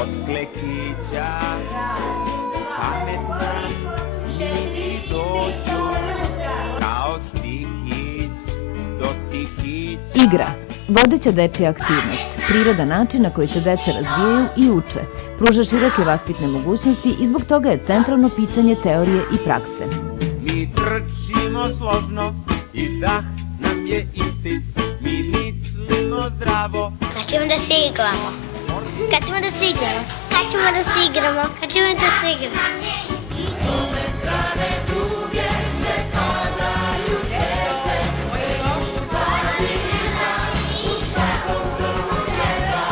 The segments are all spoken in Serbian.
od sklekića, pametna, misli dođu, kao stihić do stihića. Igra, vodeća dečija aktivnost, prirodan način na koji se deca razvijaju i uče, pruža široke vaspitne mogućnosti i zbog toga je centralno pitanje teorije i prakse. Mi trčimo složno i dah nam je isti, mi mislimo zdravo. Kad ćemo da se igramo? Kad ćemo da se igramo? Kad ćemo da se igramo? Kad ćemo da se igramo? S ove strane druge ne padaju zvijezde, još godinima u svakom zrnu treba,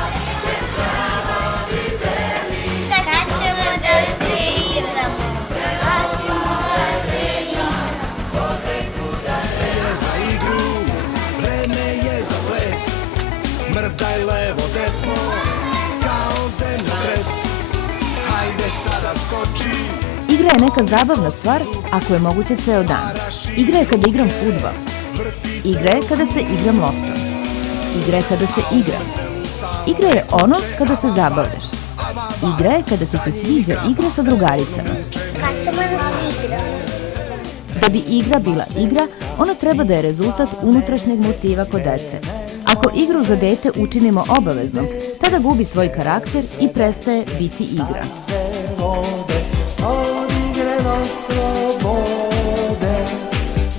jer zdravovi veli. Kad ćemo da se igramo? Kad ćemo da se igramo? Je za igru, vreme je za ples, mrdaj levo desno, kao zemljotres, hajde sada skoči. Igra je neka zabavna stvar ako je moguće ceo dan. Igra je kada igram fudbal. Igra je kada se igram loptom. Igra je kada se igra. Igra je ono kada se zabavljaš. Igra je kada ti se sviđa igra sa drugaricama. Kad ćemo da se igramo? Da bi igra bila igra, ona treba da je rezultat unutrašnjeg motiva kod dece. Ako igru za dete učinimo obaveznom, tada gubi svoj karakter i prestaje biti igra.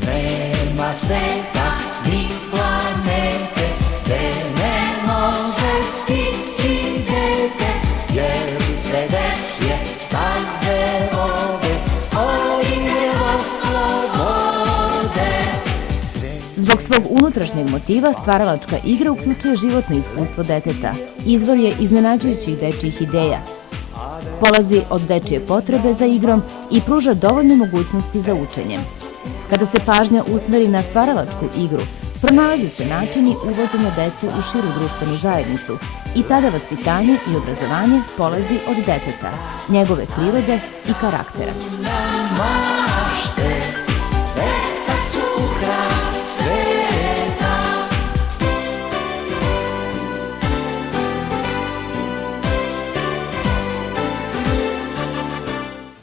Nema sveta ni planete gde ne može stići dete, jer sve dečje staze vode o igrevo slobode. Zbog svog unutrašnjeg motiva stvaralačka igra uključuje životno iskustvo deteta, izvor je iznenađujućih dečijih ideja, polazi od dečije potrebe za igrom i pruža dovoljne mogućnosti za učenje. Kada se pažnja usmeri na stvaralačku igru, pronalaze se načini uvođenja dece u širu društvenu zajednicu i tada vaspitanje i obrazovanje polazi od deteta, njegove prirode i karaktera. Mašte, deca su ukras sve